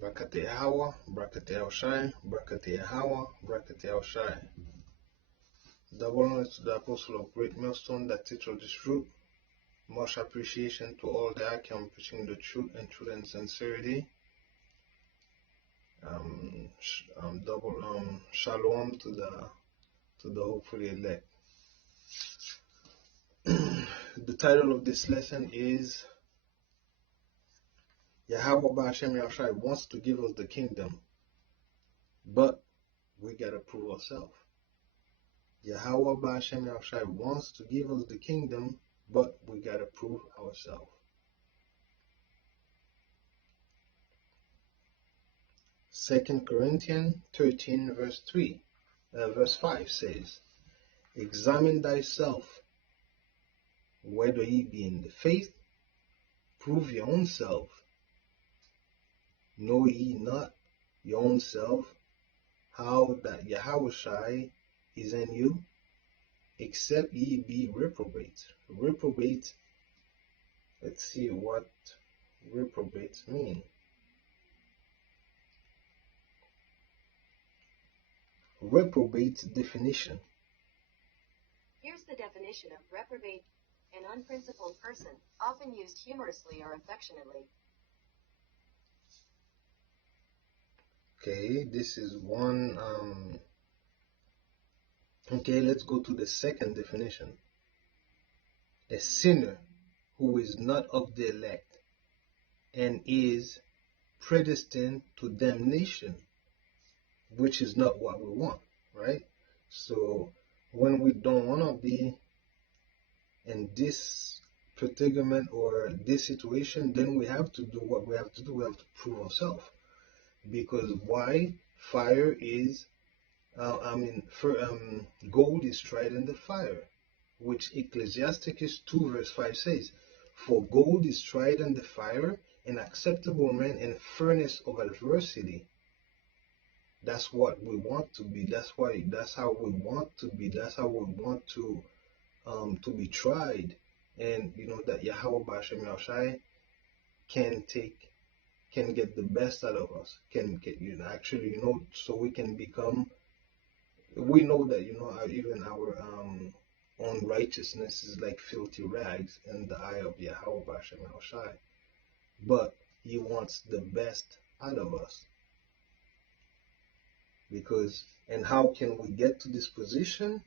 Brakate Hawa, Brakate Shai, Brakate Hawa, Brakate Shai. Double honors to the Apostle of Great Millstone that teaches this truth. Much appreciation to all the Akim preaching the truth and truth and sincerity. Double shalom to the hopefully elect. The title of this lesson is Yahweh Ba'ashem Yahshai wants to give us the kingdom, but we gotta prove ourselves. Yahweh Ba'ashem Yahshai wants to give us the kingdom, but we gotta prove ourselves. 2 Corinthians 13 verse 5 says, Examine thyself, whether ye be in the faith, prove your own self. Know ye not your own self, how that Yahushai is in you, except ye be reprobate. Reprobate, let's see what reprobates mean. Reprobate definition. Here's the definition of reprobate: an unprincipled person, often used humorously or affectionately. Okay, this is one. Okay, let's go to the second definition. A sinner who is not of the elect and is predestined to damnation, which is not what we want, right? So when we don't want to be in this predicament or this situation, then we have to do what we have to do. We have to prove ourselves. Because why? Fire is, gold is tried in the fire, which Ecclesiasticus 2 verse 5 says, For gold is tried in the fire, an acceptable man in furnace of adversity. That's what we want to be. That's how we want to be. That's how we want to be tried. And you know that Yahweh Ba'ashem Yahushai can get the best out of us. Can get so we can become. We know that even our own righteousness is like filthy rags in the eye of Yahweh Ba'ashem Yahushai. But He wants the best out of us. Because, and how can we get to this position?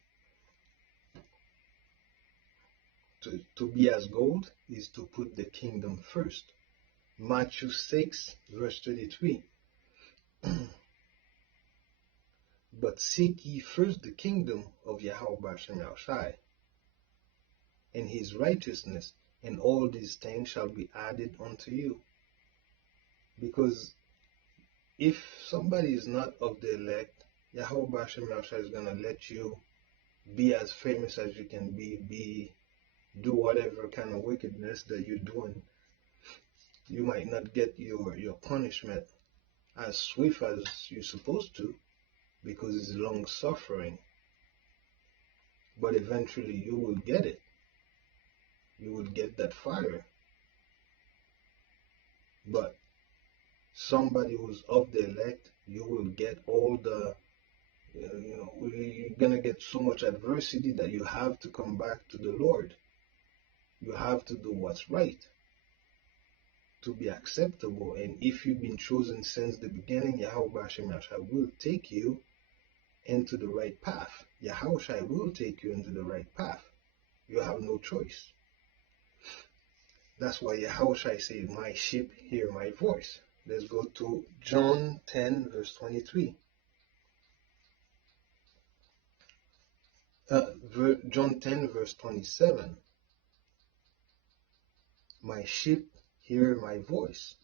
To be as gold is to put the kingdom first. Matthew 6 verse 33. But seek ye first the kingdom of Yahweh Ba'ashem Yahushai and His righteousness, and all these things shall be added unto you. Because if somebody is not of the elect, Yahweh Ba'ashem Yahushai is going to let you be as famous as you can do whatever kind of wickedness that you're doing. You might not get your punishment as swift as you're supposed to, because it's long suffering. But eventually you will get it. You will get that fire. But somebody who's of the elect, you will get all the, you're going to get so much adversity that you have to come back to the Lord. You have to do what's right to be acceptable. And if you've been chosen since the beginning, Yahweh Ba'ashem Yahushai will take you into the right path. Yahushai will take you into the right path. You have no choice. That's why Yahushai says, my sheep hear my voice. Let's go to John 10 verse 23. John 10 verse 27. My sheep hear my voice,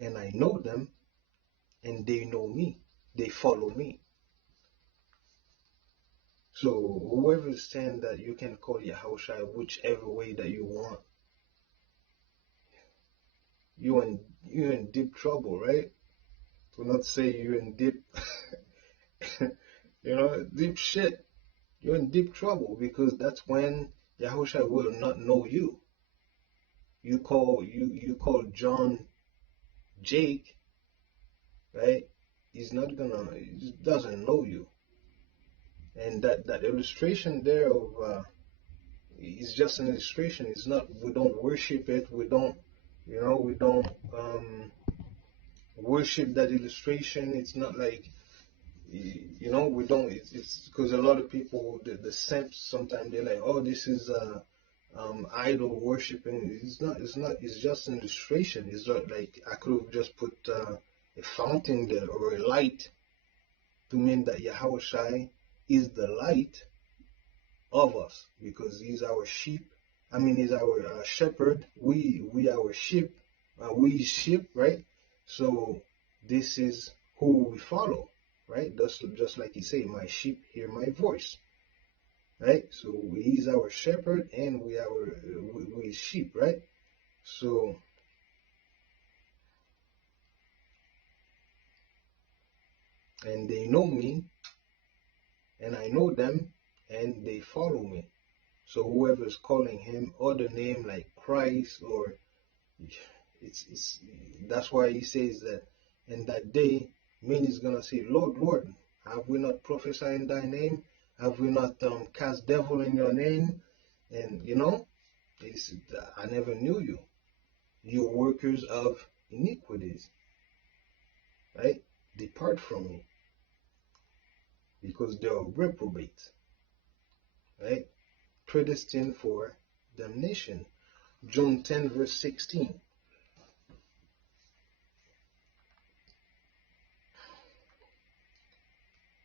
and I know them, and they know me. They follow me. So whoever is saying that you can call Yahushai whichever way that you want, you're in deep trouble, right? To not say you're in deep, deep shit. You're in deep trouble, because that's when Yahushua will not know you. You call John Jake, right? He's not gonna, he doesn't know you. And that illustration there of is just an illustration. It's not, we don't worship it. We don't, we don't um, worship that illustration. It's not like, we don't. It's because a lot of people, the simps, sometimes they're like, oh, this is idol worshiping. It's not. It's not. It's just an illustration. It's not like I could have just put a fountain there or a light to mean that Yahweh Shai is the light of us because he's our sheep. I mean, he's our shepherd. We our sheep. We sheep, right? So this is who we follow, right? That's just like he say, my sheep hear my voice, right? So he's our shepherd, and we sheep, right? So and they know me, and I know them, and they follow me. So whoever is calling him other name like Christ or it's that's why he says that in that day men is gonna say, Lord, Lord, have we not prophesied in thy name? Have we not cast devil in your name? And it's, I never knew you. You workers of iniquities, right? Depart from me, because they are reprobates, right? Predestined for damnation. John 10 verse 16.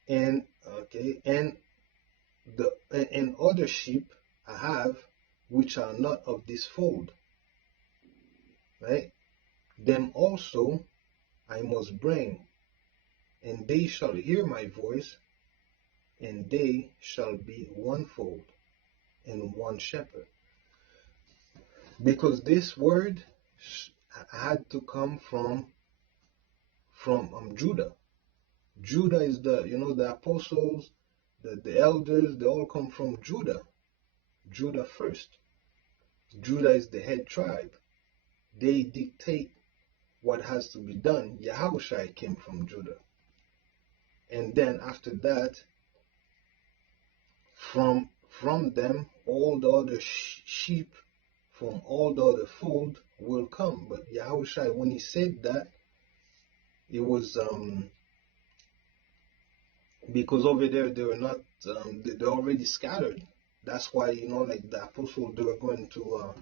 And okay, and other sheep I have which are not of this fold, right? Them also I must bring, and they shall hear my voice, and they shall be one fold and one shepherd. Because this word had to come from Judah. Judah is the apostles, the elders, they all come from Judah. Judah first. Judah is the head tribe. They dictate what has to be done. Yahushua came from Judah. And then after that, from them, all the other sheep from all the other fold will come. But Yahushua, when he said that, it was because over there they were not, they're already scattered. That's why, like the apostles, they were going to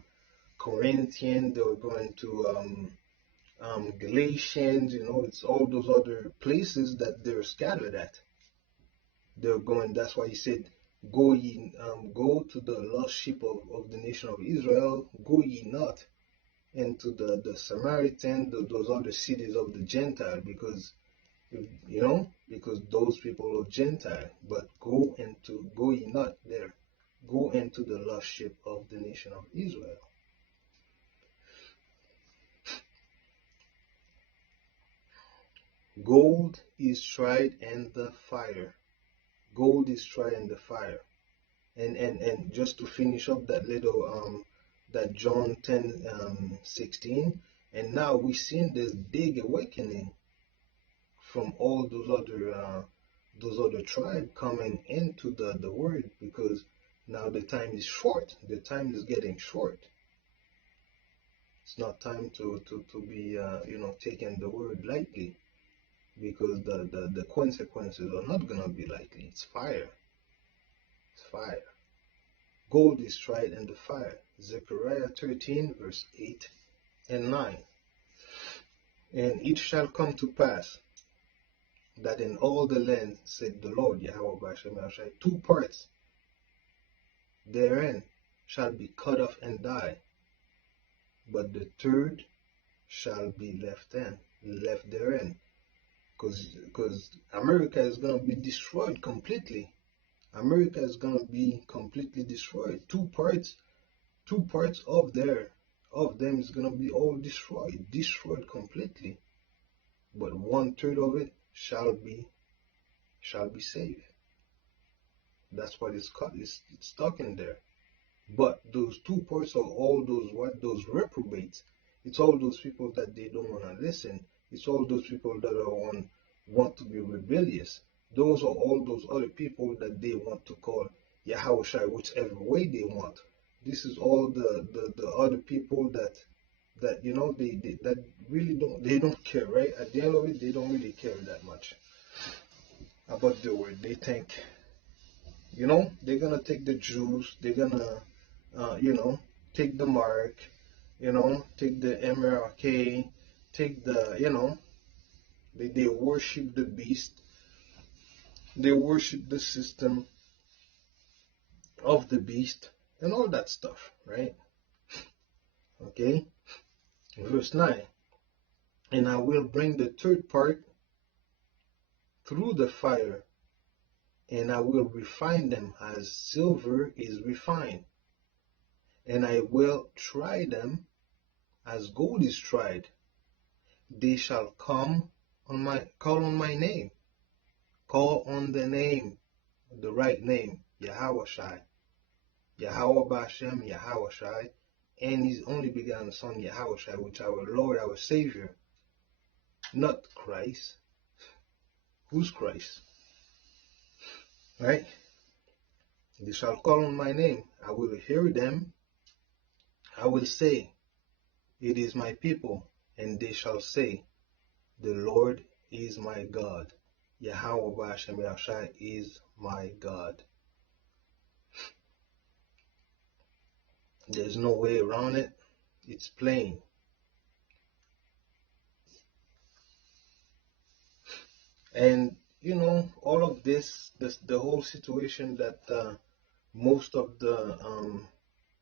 Corinthians, they were going to Galatians, it's all those other places that they're scattered at. They're going, that's why he said, go ye, go to the lost sheep of the nation of Israel, go ye not into the Samaritan, those other cities of the Gentile, because, because those people are Gentile, but go ye not there, go into the lost sheep of the nation of Israel. Gold is tried in the fire. Gold is tried in the fire. And just to finish up that little that John 10 16, and now we've seen this big awakening from all those other tribes coming into the word, because now the time is short. The time is getting short. It's not time to be taking the word lightly, because the consequences are not gonna be lightly. It's fire. It's fire. Gold is tried in the fire. Zechariah 13 verse 8 and 9. And it shall come to pass that in all the land, said the Lord Yahweh Shai, 2 parts therein shall be cut off and die, but the third shall be left therein. Because America is going to be destroyed completely. America is going to be completely destroyed. Two parts of them is going to be all destroyed completely. But 1/3 of it shall be saved. That's what it's talking there. But those 2 parts of all those reprobates, It's all those people that they don't want to listen. It's all those people that want to be rebellious. Those are all those other people that they want to call Yahushua whichever way they want. This is all the other people that they that really don't care, right? At the end of it, they don't really care that much about the word. They think, they're gonna take the Jews, they're gonna take the mark, take the MRK, take the, they worship the beast, they worship the system of the beast, and all that stuff, right? Okay, verse 9, and I will bring the third part through the fire, and I will refine them as silver is refined, and I will try them as gold is tried. They shall call on my name, call on the name, the right name, Yahushai, Yahweh Bashem, Yahushai, and his only begotten Son, Yahushai, which our Lord, our Savior, not Christ. Who's Christ? Right? They shall call on my name. I will hear them. I will say, it is my people, and they shall say, the Lord is my God. Yahweh Bashem Yahushai is my God. There's no way around it. It's plain. And all of this, the whole situation that most of the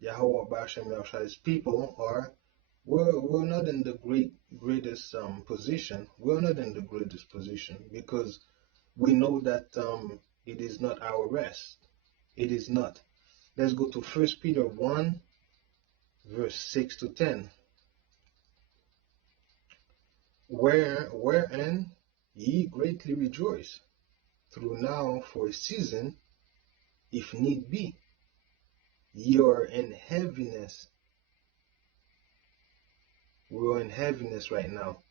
Yahweh Bashem Yahushai's people are, we're not in the greatest position. We're not in the greatest position because we know that it is not our rest. It is not. Let's go to 1 Peter 1, verse 6 to 10. Wherein ye greatly rejoice, through now for a season, if need be, ye are in heaviness. We're in heaviness right now,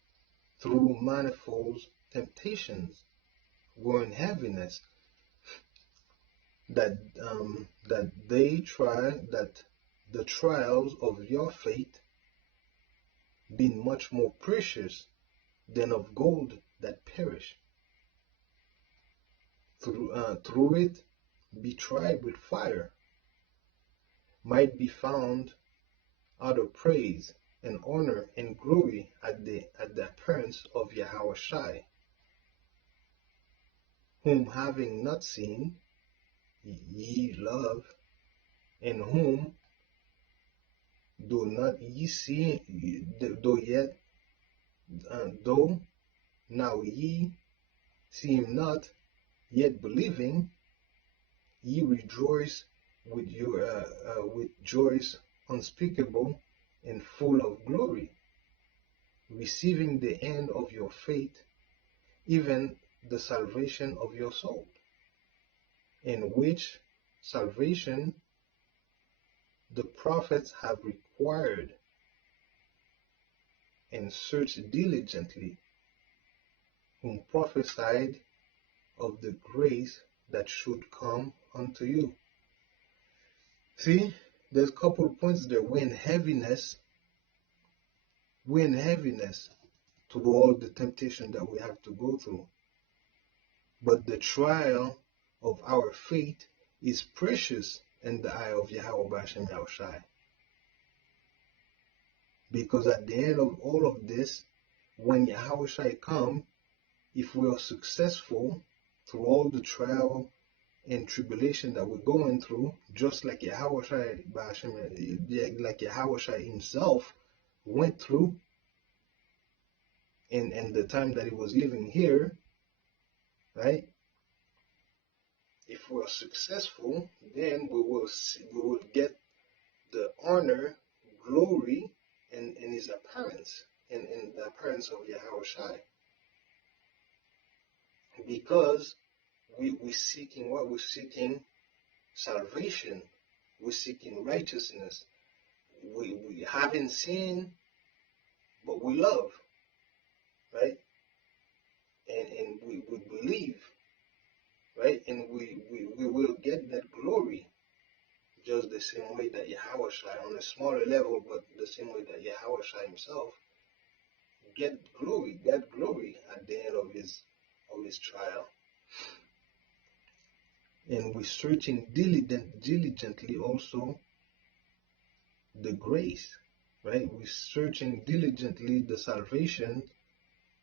through manifold temptations. We're in heaviness that the trials of your faith, being much more precious than of gold that perish, through it be tried with fire, might be found out of praise and honor and glory at the appearance of Yahushai, whom having not seen ye love, and whom though not ye see, though now ye see him not, yet believing, ye rejoice with joys unspeakable and full of glory, receiving the end of your faith, even the salvation of your soul, in which salvation the prophets have required and searched diligently, whom prophesied of the grace that should come unto you. See, there's a couple of points there. We're in heaviness through all the temptation that we have to go through. But the trial of our faith is precious in the eye of Yahweh Bashem Yahushai. Because at the end of all of this, when Yahushai comes, if we are successful through all the trial and tribulation that we're going through, just like Yahushai himself went through in the time that he was living here, right? If we're successful, then we will get the honor, glory, and his appearance, in the appearance of Yahushai. Because we're seeking what? We're seeking salvation. We're seeking righteousness. We haven't seen but we love, right? And we believe, right? And we will get that glory just the same way that Yahweh Shai, on a smaller level, but the same way that Yahweh Shai himself got glory at the end of his trial. And we're searching diligently also the grace, right? We're searching diligently the salvation,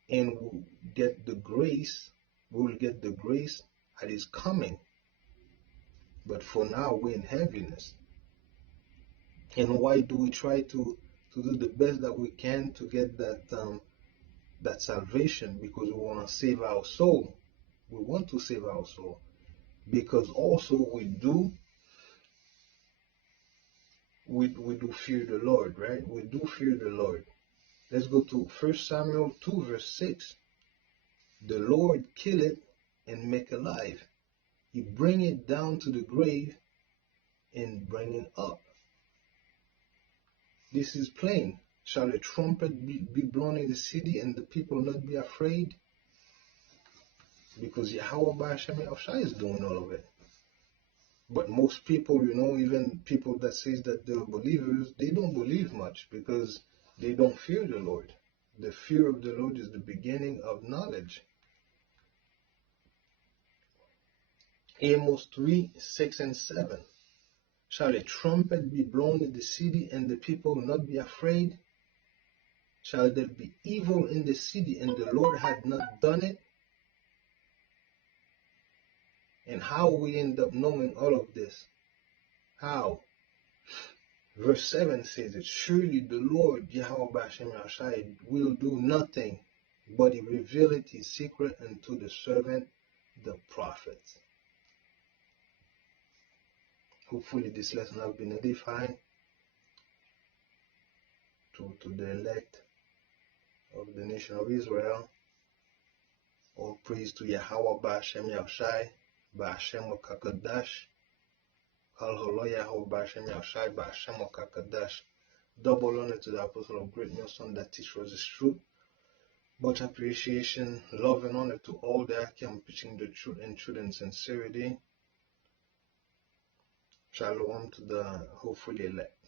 and we'll get the grace. We'll get the grace that is coming. But for now, we're in heaviness. And why do we try to do the best that we can to get that salvation? Because we want to save our soul. We want to save our soul. Because also we do fear the Lord, right? We do fear the Lord. Let's go to 1 Samuel 2 verse 6. The Lord kill it and make alive. He bring it down to the grave and bring it up. This is plain. Shall a trumpet be blown in the city and the people not be afraid? Because Yahweh Ba'ashem Yahushai is doing all of it. But most people, even people that says that they're believers, they don't believe much because they don't fear the Lord. The fear of the Lord is the beginning of knowledge. Amos 3, 6 and 7. Shall a trumpet be blown in the city and the people not be afraid? Shall there be evil in the city and the Lord had not done it? And how we end up knowing all of this? How? Verse 7 says it, surely the Lord Yahweh Ba'ashem Yahushai will do nothing, but he revealeth his secret unto the servant, the prophets. Hopefully this lesson has been edifying to the elect of the nation of Israel. All praise to Yahweh Ba'ashem Yahushai, Ba'ashem Okakadash. Double honor to the apostle of great son that teach us the truth. Much appreciation, love, and honor to all the Akim preaching the truth and truth and sincerity. Shalom to the hopefully elect.